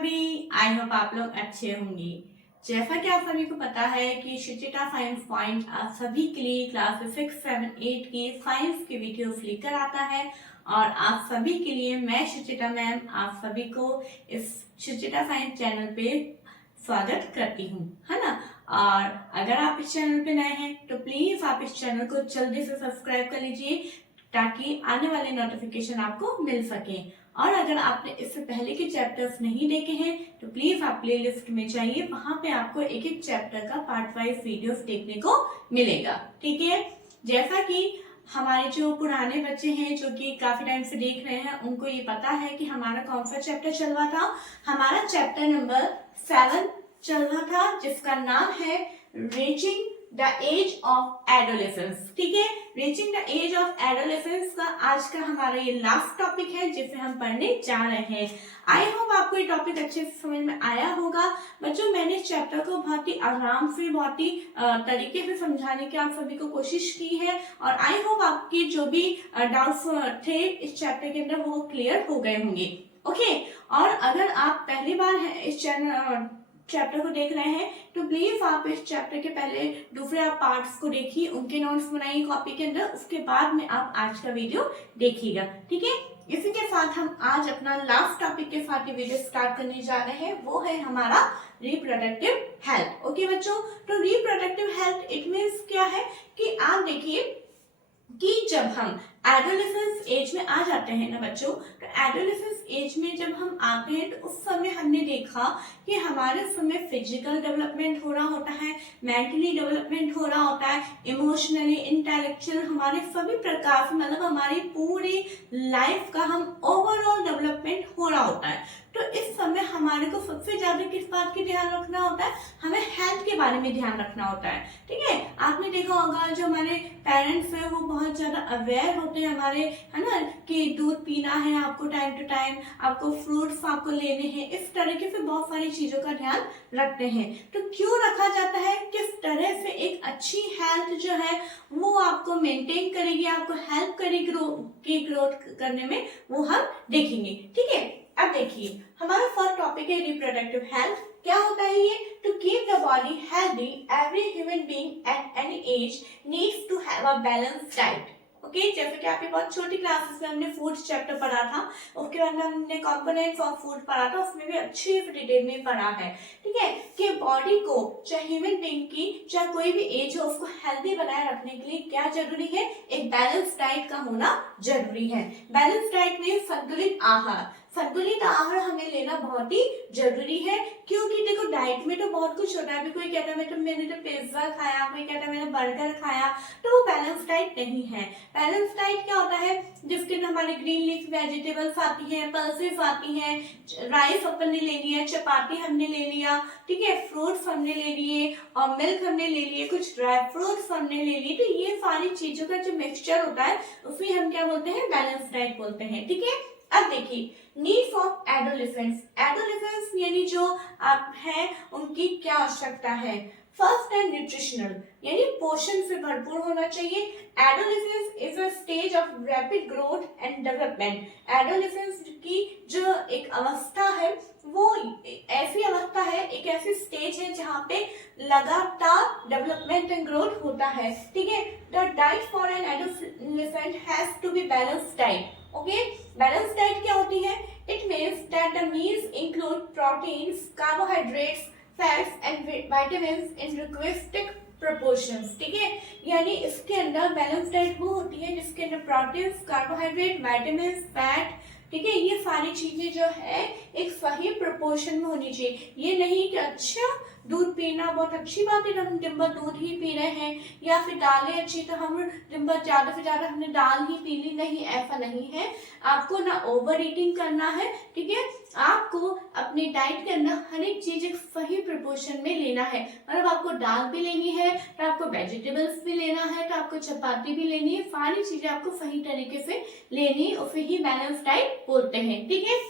सभी, I hope आप लोग अच्छे होंगे। जैसा कि आप सभी को पता है कि सुचिता साइंस पॉइंट आप सभी के लिए क्लास 6, 7, 8 की साइंस की वीडियोस लेकर आता है और आप सभी के लिए मैं सुचिता मैम आप सभी को इस सुचिता साइंस चैनल पे स्वागत करती हूँ, है ना। और अगर आप इस चैनल पे नए हैं तो प्लीज आप इस चैनल को जल्दी से सब्सक्राइब कर लीजिए ताकि आने वाले नोटिफिकेशन आपको मिल सके। और अगर आपने इससे पहले के चैप्टर्स नहीं देखे हैं तो प्लीज आप प्लेलिस्ट में जाइए, वहां पे आपको एक एक चैप्टर का पार्ट वाइज वीडियोस देखने को मिलेगा, ठीक है। जैसा कि हमारे जो पुराने बच्चे हैं जो कि काफी टाइम से देख रहे हैं उनको ये पता है कि हमारा कौन सा चैप्टर चल रहा था। हमारा चैप्टर नंबर 7 चल रहा था जिसका नाम है reaching the age of adolescence, ठीक है। Reaching the age of adolescence का आज का हमारा ये लास्ट टॉपिक है जिसे हम पढ़ने जा रहे हैं। आई होप आपको ये टॉपिक अच्छे से समझ में आया होगा। बच्चों, मैंने इस चैप्टर को बहुत ही आराम से बहुत ही तरीके से समझाने की आप सभी को कोशिश की है और आई होप आपकी जो भी डाउट्स थे इस चैप्टर के अंदर वो क्लियर हो गए होंगे, ओके। और अगर आप पहली बार है इस चैप्टर को देख रहे हैं तो प्लीज आप इस चैप्टर के पहले दूसरे आप पार्ट्स को देखिए, उनके नोट्स बनाइए कॉपी के अंदर, उसके बाद में आप आज का वीडियो देखिएगा, ठीक है। इसी के साथ हम आज अपना लास्ट टॉपिक के साथ ये वीडियो स्टार्ट करने जा रहे हैं, वो है हमारा रिप्रोडक्टिव हेल्थ, ओके बच्चों। तो रिप्रोडक्टिव हेल्थ इट मीन्स क्या है कि आप देखिए कि जब हम एडोलेसेंस एज में आ जाते हैं ना बच्चों, तो एडोलेसेंस एज में जब हम आते हैं तो उस समय हमने देखा कि हमारे समय फिजिकल डेवलपमेंट हो रहा होता है, मेंटली डेवलपमेंट हो रहा होता है, इमोशनली, इंटेलेक्चुअल, हमारे सभी प्रकार से मतलब हमारी पूरी लाइफ का हम ओवरऑल डेवलपमेंट हो रहा होता है। तो इस समय हमारे को सबसे ज्यादा किस बात की ध्यान रखना होता है, हमें हेल्थ के बारे में ध्यान रखना होता है, ठीक है। आपने देखा होगा जो हमारे पेरेंट्स हैं वो बहुत ज्यादा अवेयर होते हैं हमारे, है ना, कि दूध पीना है आपको टाइम टू टाइम, आपको फ्रूट्स आपको लेने हैं, इस तरीके से बहुत सारी चीजों का ध्यान रखते हैं। तो क्यों रखा जाता है, किस तरह से एक अच्छी हेल्थ जो है वो आपको मेंटेन करेगी, आपको हेल्प करेगी ग्रोथ करने में, वो हम देखेंगे, ठीक है। अब देखिए हमारा फर्स्ट टॉपिक है रिप्रोडक्टिव हेल्थ। क्या होता है ये? To keep the body healthy every human being at any age needs to have a balanced diet, okay. जैसे कि आपकी बहुत छोटी क्लासेस में हमने फूड चैप्टर पढ़ा था, उसके बाद में हमने कंपोनेंट्स ऑफ फूड पढ़ा था, उसमें भी अच्छी डिटेल में पढ़ा है, ठीक है, कि बॉडी को चाहे ह्यूमन बीइंग की चाहे कोई भी एज हो उसको हेल्दी बनाए रखने के लिए क्या जरूरी है, एक बैलेंस डाइट का होना जरूरी है। बैलेंस डाइट में संतुलित आहार, संतुलित आहार हमें लेना बहुत ही जरूरी है, क्योंकि देखो डाइट में तो बहुत कुछ होता है। अभी कोई कहता है मैंने तो पिज्जा खाया, कोई कहता है मैंने बर्गर खाया, तो वो बैलेंस डाइट नहीं है। बैलेंस डाइट क्या होता है, जिसके अंदर हमारे ग्रीन लीफ वेजिटेबल्स आती हैं, पल्सेस आती हैं, राइस अपन ने ले लिया, चपाती हमने ले लिया, ठीक है, फ्रूट्स हमने ले लिए और मिल्क हमने ले लिए, कुछ ड्राई फ्रूट्स हमने ले लिए। तो ये सारी चीजों का जो मिक्सचर होता है उसमें हम क्या बोलते हैं, बैलेंस डाइट बोलते हैं, ठीक है। अब देखिए नीड्स ऑफ एडोलेसेंस, एडोलेसेंस यानी जो आप हैं उनकी क्या आवश्यकता है। फर्स्ट है न्यूट्रिशनल, यानी पोषण से भरपूर होना चाहिए। Adolescence is a stage of rapid growth and development. Adolescence की जो एक अवस्था है वो ऐसी अवस्था है, एक ऐसी स्टेज है जहाँ पे लगातार डेवलपमेंट एंड ग्रोथ होता है, ठीक है। The diet for an adolescent has to be balanced diet, okay. Balance diet क्या होती है? It means that the meals include proteins, carbohydrates, fats and vitamins in requested proportions, ठीक है। यानी इसके अंदर बैलेंस डाइट वो होती है जिसके अंदर प्रोटीन्स, कार्बोहाइड्रेट, विटामिन्स, फैट, ठीक है, ये सारी चीजें जो है एक सही प्रोपोर्शन में होनी चाहिए। ये नहीं कि अच्छा दूध पीना बहुत अच्छी बात है तो हम दिन भर दूध ही पी रहे हैं, या फिर दालें अच्छी तो हम दिन भर ज्यादा से ज्यादा हमने दाल ही पी ली, नहीं, ऐसा नहीं है। आपको ना ओवर ईटिंग करना है, ठीक है, आपको अपनी डाइट के अंदर हर एक चीज एक सही प्रोपोर्शन में लेना है। मतलब आपको दाल भी लेनी है तो आपको वेजिटेबल्स भी लेना है, तो आपको चपाती भी लेनी है, सारी चीजें आपको सही तरीके से लेनी, उसे ही बैलेंस डाइट बोलते हैं, ठीक है।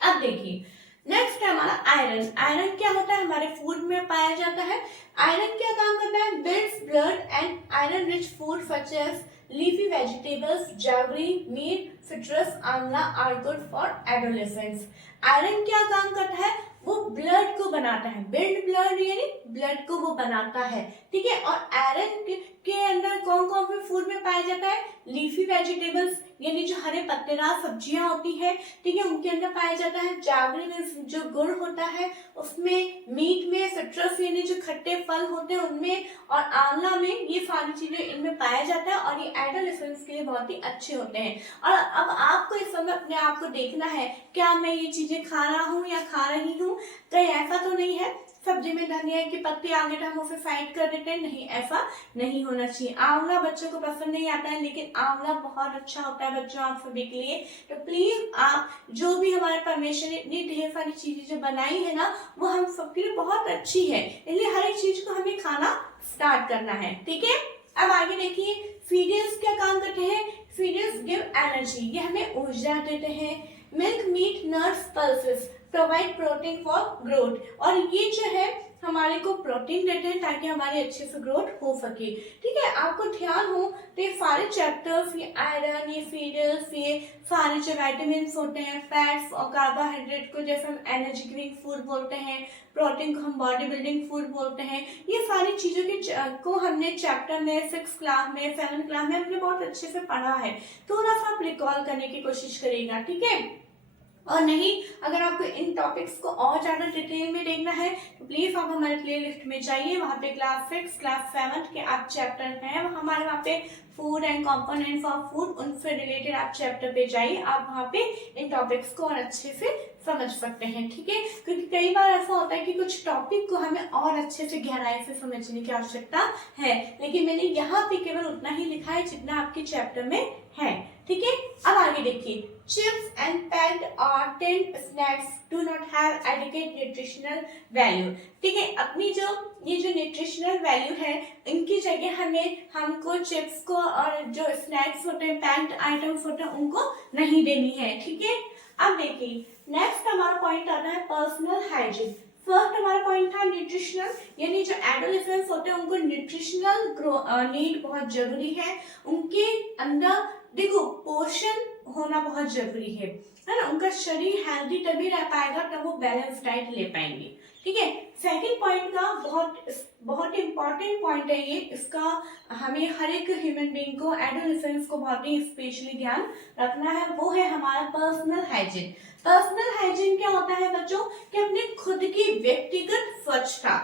अब देखिए नेक्स्ट है हमारा आयरन। आयरन क्या होता है, हमारे फूड में पाया जाता है। आयरन क्या काम करता है, builds blood and iron rich food such as leafy vegetables, jaggery, meat, citrus, amla are good for adolescence. Iron क्या काम करता है? वो ब्लड को बनाता है, बिल्ड ब्लड यानी ब्लड को वो बनाता है, ठीक है। और आयरन के अंदर कौन कौन से फूड में पाया जाता है? लीफी वेजिटेबल्स यानी जो हरे पत्तेदार सब्जियां होती है, ठीक है, उनके अंदर पाया जाता है। जैगरी में जो गुड़ होता है उसमें, मीट में, सिट्रस यानी जो खट्टे फल होते हैं उनमें, और आंवला में, ये सारी चीजें इनमें पाया जाता है और ये एडोलेसेंस के लिए बहुत ही अच्छे होते हैं। और अब आपको इस समय अपने आप को देखना है, क्या मैं ये चीजें खा रहा हूँ या खा रही हूँ? कहीं ऐसा तो नहीं है सब्जी में धनिया के पत्ते आ गए तो हम उसे साइड कर देते हैं, नहीं, ऐसा नहीं होना चाहिए। आंवला बच्चों को पसंद नहीं आता है, लेकिन आंवला बहुत अच्छा होता है बच्चों आप सभी के लिए। तो प्लीज आप जो भी हमारे परमेश्वर ने इतनी ढेर सारी चीजें जो बनाई है ना, वो हम सबके लिए बहुत अच्छी है, इसलिए हर एक चीज को हमें खाना स्टार्ट करना है, ठीक है। अब आगे देखिए, सीरियल्स क्या काम करते हैं? सीरियल्स गिव एनर्जी, ये हमें ऊर्जा देते हैं। Milk, meat, nuts, pulses provide protein for growth, और ये जो है हमारे को प्रोटीन देते हैं ताकि हमारी अच्छे से ग्रोथ हो सके, ठीक है। आपको ध्यान हो तो ये सारे चैप्टर्स, ये आयरन, ये सीरियल्स, ये सारे जो विटामिन होते हैं, फैट्स और कार्बोहाइड्रेट को जैसे हम एनर्जी गिविंग फूड बोलते हैं, प्रोटीन को हम बॉडी बिल्डिंग फूड बोलते हैं, ये सारी चीजों के को हमने चैप्टर में 6 क्लास में, 7 क्लास में हमने बहुत अच्छे से पढ़ा है। थोड़ा सा आप रिकॉल करने की कोशिश करिएगा, ठीक है। और नहीं, अगर आपको इन टॉपिक्स को और ज्यादा डिटेल में देखना है तो प्लीज आप हमारे प्लेलिस्ट में जाइए, वहाँ पे क्लास 6, क्लास 7 के आप चैप्टर हैं हमारे, वहाँ पे food and components of food, उनसे रिलेटेड आप चैप्टर पे जाइए, आप वहाँ पे इन टॉपिक्स को और अच्छे से समझ सकते हैं, ठीक है। क्योंकि कई बार ऐसा होता है कि कुछ टॉपिक को हमें और अच्छे से गहराई से समझने की आवश्यकता है, लेकिन मैंने यहाँ पे केवल उतना ही लिखा है जितना आपके चैप्टर में है, ठीक है। अब आगे देखिए, चिप्स एंड पैक्ड और tinned snacks do not have adequate nutritional value, ठीक है। अपनी जो ये जो न्यूट्रिशनल वैल्यू है, इनकी जगह हमको चिप्स को और जो स्नैक्स होते हैं, पैक्ड आइटम्स होते हैं, उनको नहीं देनी है, ठीक है। अब देखिए, नेक्स्ट हमारा पॉइंट आता है पर्सनल हाइजीन। फर्स्ट हमारा पॉइंट था न्यूट्रिशनल, यानी जो एडोलेसेंस होते हैं उनको न्यूट्रिशनल नीड बहुत जरूरी है, उनके अंदर देखो पोषण होना बहुत जरूरी है ना, उनका शरीर हेल्दी तभी रह पाएगा तब वो बैलेंस डाइट ले पाएंगे, ठीक है। सेकंड पॉइंट का बहुत इंपॉर्टेंट पॉइंट है ये, इसका हमें हर एक ह्यूमन बीइंग को, एडोलेसेंस को बहुत ही स्पेशली ध्यान रखना है, वो है हमारा पर्सनल हाइजीन। पर्सनल हाइजीन क्या होता है बच्चों? कि अपने खुद की व्यक्तिगत स्वच्छता,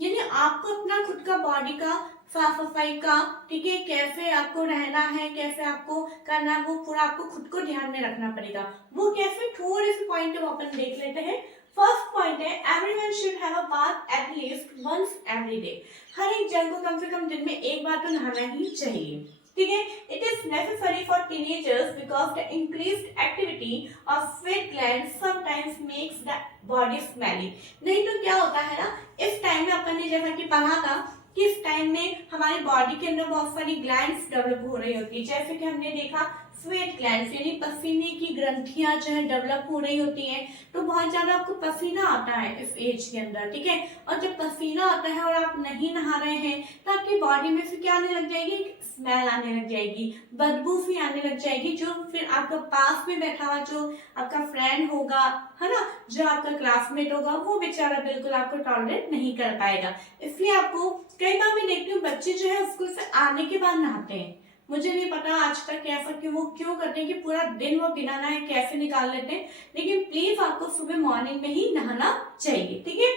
यानी आपको अपना खुद का बॉडी का साफ सफाई का, ठीक है, कैसे आपको रहना है, कैसे आपको करना है, वो पूरा आपको खुद को ध्यान में रखना पड़ेगा। वो कैसे, थोड़े से पॉइंट अपन देख लेते हैं। फर्स्ट पॉइंट है everyone should have a bath at least once every day, हर एक जन को कम से कम दिन में एक बार तो नहाना ही चाहिए, ठीक है। It is necessary for teenagers because the increased activity of sweat glands sometimes makes the body smelly. नहीं तो क्या होता है ना, इस टाइम में अपन ने जैसा कि पढ़ा था कि इस टाइम में हमारी बॉडी के अंदर बहुत सारी ग्लैंड्स डेवलप हो रही होती है, जैसे कि हमने देखा स्वेट ग्लैंड्स यानी पसीने की ग्रंथियां जो है डेवलप हो रही होती हैं, तो बहुत ज्यादा आपको पसीना आता है इस एज के अंदर, ठीक है। और जब पसीना आता है और आप नहीं नहा रहे हैं तो आपकी बॉडी में से क्या आने लग जाएगी? स्मेल आने लग जाएगी, बदबू भी आने लग जाएगी, जो फिर आपका पास में बैठा हुआ जो आपका फ्रेंड होगा, है ना, जो आपका क्लासमेट होगा, वो बेचारा बिल्कुल आपको टॉलरेट नहीं कर पाएगा। इसलिए आपको कई बार मैं देखती हूँ बच्चे जो है स्कूल से आने के बाद नहाते हैं, मुझे नहीं पता आज तक ऐसा कि वो क्यों करते हैं कि पूरा दिन वो बिना नहाए कैसे निकाल लेते हैं, लेकिन प्लीज आपको सुबह मॉर्निंग में ही नहाना चाहिए, ठीक है।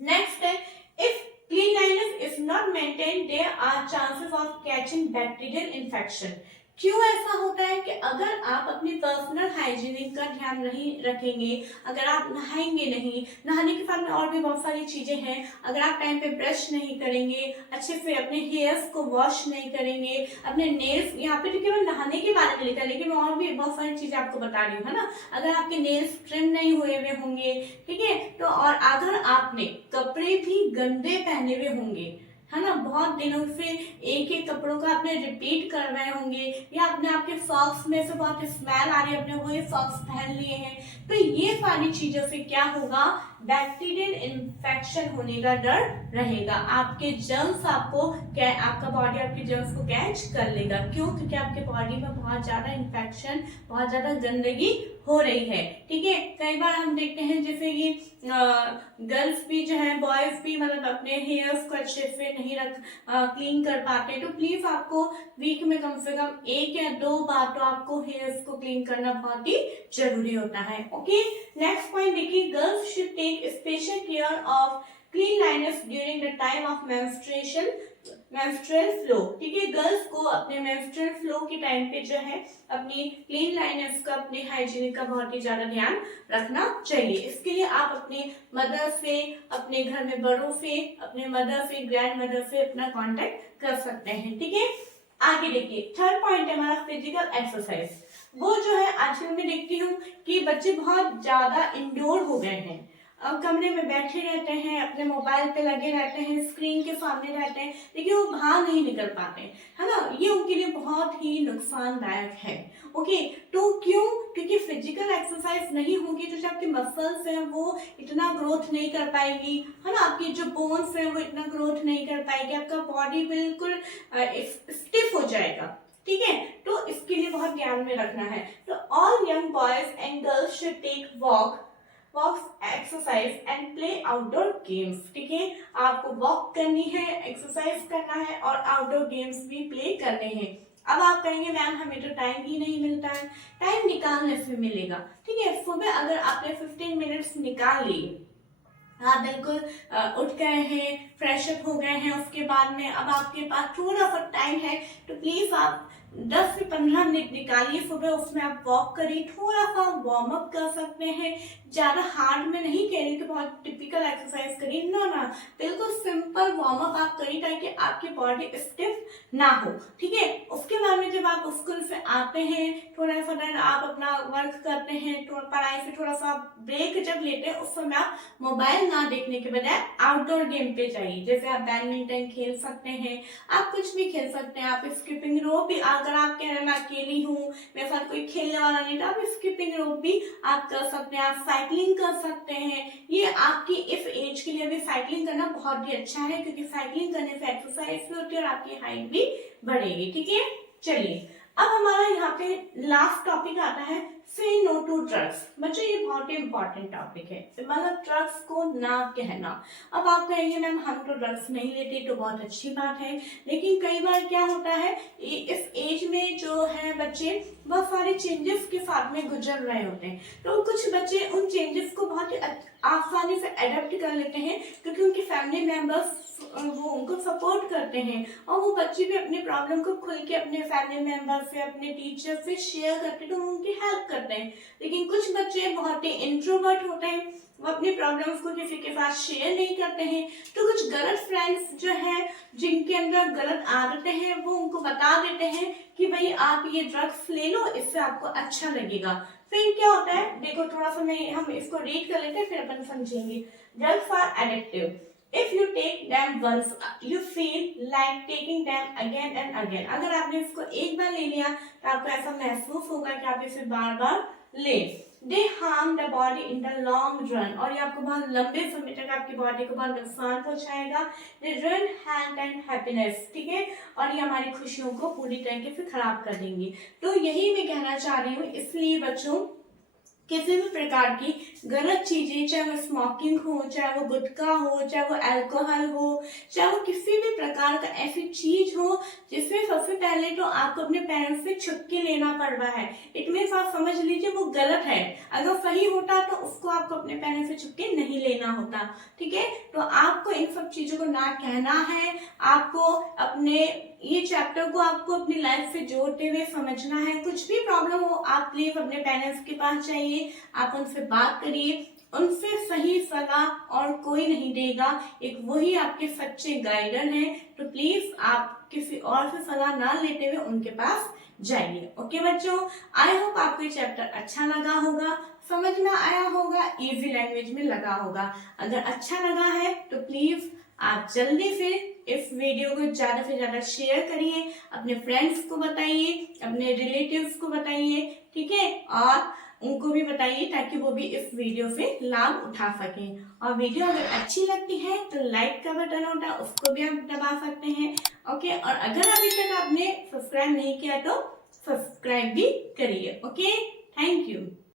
नेक्स्ट है, if cleanliness is not maintained, there are chances of catching bacterial infection. क्यों ऐसा होता है कि अगर आप अपनी पर्सनल हाइजीनिक का ध्यान नहीं रखेंगे, अगर आप नहाएंगे नहीं, नहाने के बाद में और भी बहुत सारी चीजें हैं, अगर आप टाइम पे ब्रश नहीं करेंगे, अच्छे से अपने हेयर्स को वॉश नहीं करेंगे, अपने नेल्स, यहाँ पे तो केवल नहाने के बारे में लिखा है लेकिन मैं और भी बहुत सारी चीजें आपको बता रही हूँ, है ना। अगर आपके नेल्स ट्रिम नहीं हुए हुए होंगे, ठीक है, तो और अगर आपने कपड़े भी गंदे पहने हुए होंगे, है ना, बहुत दिनों से एक एक कपड़ों का आपने रिपीट कर रहे होंगे, या अपने आपके सॉक्स में से बहुत स्मेल आ रही है, अपने वही सॉक्स पहन लिए हैं, तो ये सारी चीजों से क्या होगा, बैक्टीरियल इन्फेक्शन होने का डर रहेगा। आपके जर्म्स आपका बॉडी आपके जर्म्स को कैच कर लेगा। क्यों? क्योंकि आपके बॉडी में बहुत ज्यादा इन्फेक्शन, बहुत ज्यादा गंदगी हो रही है। ठीक है, कई बार हम देखते हैं जैसे कि गर्ल्स भी जो है, बॉयज भी मतलब अपने हेयर्स को अच्छे से नहीं क्लीन कर पाते। तो प्लीज आपको वीक में कम से कम 1 या 2 बार तो आपको हेयर्स को क्लीन करना बहुत ही जरूरी होता है। ओके, नेक्स्ट पॉइंट देखिए, girls should take special care of cleanliness during the time of menstrual flow. ठीक है, गर्ल्स को अपने मेंस्ट्रुअल फ्लो के टाइम पे जो है अपनी क्लीनलीनेस का, अपने हाइजीनिक का बहुत ही ज्यादा ध्यान रखना चाहिए। इसके लिए आप अपने मदर से, अपने घर में बड़ों से, अपने मदर से, ग्रैंड मदर से अपना कांटेक्ट कर सकते हैं। ठीक है, आगे देखिए, थर्ड पॉइंट है हमारा फिजिकल एक्सरसाइज। वो जो है आजकल मैं देखती हूँ कि बच्चे बहुत ज्यादा इंडोर हो गए हैं, अब कमरे में बैठे रहते हैं, अपने मोबाइल पे लगे रहते हैं, स्क्रीन के सामने रहते हैं, लेकिन वो बाहर नहीं निकल पाते, है ना। ये उनके लिए बहुत ही नुकसानदायक है। ओके, तो क्यों? क्योंकि फिजिकल एक्सरसाइज नहीं होगी तो जो आपके मसल्स हैं वो इतना ग्रोथ नहीं कर पाएगी, है ना। आपकी जो बोन्स हैं वो इतना ग्रोथ नहीं कर पाएगी, आपका बॉडी बिल्कुल स्टिफ हो जाएगा। ठीक है, तो इसके लिए बहुत ध्यान में रखना है। तो all young boys and girls should take walks, exercise and play outdoor games. ठीक है, आपको वॉक करनी है, एक्सरसाइज करना है और आउटडोर गेम्स भी प्ले करने हैं। अब आप कहेंगे मैम हमें तो टाइम ही नहीं मिलता है। टाइम निकालने से मिलेगा। ठीक है, सुबह अगर आपने 15 मिनट्स निकाल लिए, आप बिल्कुल उठ गए हैं, फ्रेश अप हो गए हैं, उसके बाद में अब आपके पास थोड़ा सा टाइम है, तो प्लीज आप 10 से 15 मिनट निकालिए सुबह, उसमें आप वॉक करिए, थोड़ा सा वार्म अप कर सकते हैं। ज्यादा हार्ड में नहीं कह रही कि बहुत टिपिकल एक्सरसाइज करिए, नो ना, बिल्कुल सिंपल वार्म अप आप करिए ताकि आपकी बॉडी स्टिफ ना हो। ठीक है, उसके बाद में जब आप स्कूल से आते हैं, थोड़ा सा देर आप अपना वर्क करते हैं, पढ़ाई से थोड़ा सा ब्रेक जब लेते हैं, उस समय आप मोबाइल ना देखने के बजाय आउटडोर गेम पे जाइए। जैसे आप बैडमिंटन खेल सकते हैं, आप कुछ भी खेल सकते हैं, आप स्किपिंग रोप भी, अगर आप कह रहे हैं मैं अकेली हूँ, मेरे साथ कोई खेलने वाला नहीं, तो आप स्किपिंग रोप भी आप कर सकते हैं, आप साइकिलिंग कर सकते हैं। ये आपकी इस एज के लिए भी साइकिलिंग करना बहुत ही अच्छा है, क्योंकि साइकिलिंग करने से एक्सरसाइज भी होती है और आपकी हाइट भी बढ़ेगी। ठीक है, चलिए अब हमारा यहाँ पे लास्ट टॉपिक आता है, से नो टू ड्रग्स। बच्चों ये बहुत ही इंपॉर्टेंट टॉपिक है, मतलब ड्रग्स को ना कहना। अब आप कहेंगे मैम हम तो ड्रग्स नहीं लेते, तो बहुत अच्छी बात है, लेकिन कई बार क्या होता है इस एज में जो है बच्चे बहुत सारे चेंजेस के साथ में गुजर रहे होते हैं, तो कुछ बच्चे उन चेंजेस को बहुत ही आसानी से अडेप्ट कर लेते हैं, क्योंकि उनके फैमिली मेंबर्स वो उनको सपोर्ट करते हैं, और वो बच्चे भी अपने प्रॉब्लम को खुल के अपने फैमिली मेंबर से, अपने टीचर से शेयर करते हैं, तो उनकी हेल्प करते हैं। लेकिन कुछ बच्चे बहुत ही इंट्रोवर्ट होते हैं, वो अपनी प्रॉब्लम्स को किसी के साथ शेयर नहीं करते हैं, तो कुछ गलत फ्रेंड्स जो है जिनके अंदर गलत आदतें हैं, वो उनको बता देते हैं कि भाई आप ये ड्रग्स ले लो, इससे आपको अच्छा लगेगा। फिर क्या होता है, देखो थोड़ा सा हम इसको रीड कर लेते हैं, फिर अपन समझेंगे। Drugs are addictive. If you take them once, you feel like taking them again and again. अगर आपने इसको एक बार ले लिया तो आपको ऐसा महसूस होगा कि आप इसे बार बार ले। They harm the body in the long run, और ये आपको बहुत लंबे समय तक आपकी बॉडी को बहुत नुकसान पहुंचाएगा। They ruin health and happiness, ठीक है, और ये हमारी खुशियों को पूरी तरीके से खराब कर देंगी। तो यही मैं कहना चाह रही हूँ, इसलिए बच्चों किसी भी प्रकार की गलत चीजें, चाहे वो स्मोकिंग हो, चाहे वो गुटखा हो, चाहे वो अल्कोहल हो, चाहे वो किसी भी प्रकार का ऐसी चीज हो जिसमें सबसे पहले तो आपको अपने पेरेंट्स से छुटकी लेना पड़ रहा है, इट मीन्स आप समझ लीजिए वो गलत है। अगर सही होता तो उसको आपको अपने पेरेंट्स से छुटकी नहीं लेना होता। ठीक है, तो आपको इन सब चीजों को ना कहना है, आपको अपने ये चैप्टर को आपको अपनी लाइफ से जोड़ते हुए समझना है। कुछ भी प्रॉब्लम हो आप प्लीज अपने पेरेंट्स के पास जाइए, आप उनसे बात करिए, उनसे सही सलाह और कोई नहीं देगा, एक वही आपके सच्चे गाइडर हैं। तो प्लीज आप किसी और से सलाह ना लेते हुए उनके पास जाइए। ओके बच्चों, आई होप आपको ये चैप्टर अच्छा लगा होगा, समझ में आया होगा, इजी लैंग्वेज में लगा होगा। अगर अच्छा लगा है तो प्लीज आप जल्दी से इस वीडियो को ज्यादा से ज्यादा शेयर करिए, अपने फ्रेंड्स को बताइए, अपने रिलेटिव्स को बताइए। ठीक है, और उनको भी बताइए ताकि वो भी इस वीडियो से लाभ उठा सकें। और वीडियो अगर अच्छी लगती है तो लाइक का बटन होता है उसको भी आप दबा सकते हैं। ओके, और अगर अभी तक आपने सब्सक्राइब नहीं किया तो सब्सक्राइब भी करिए। Okay, thank you.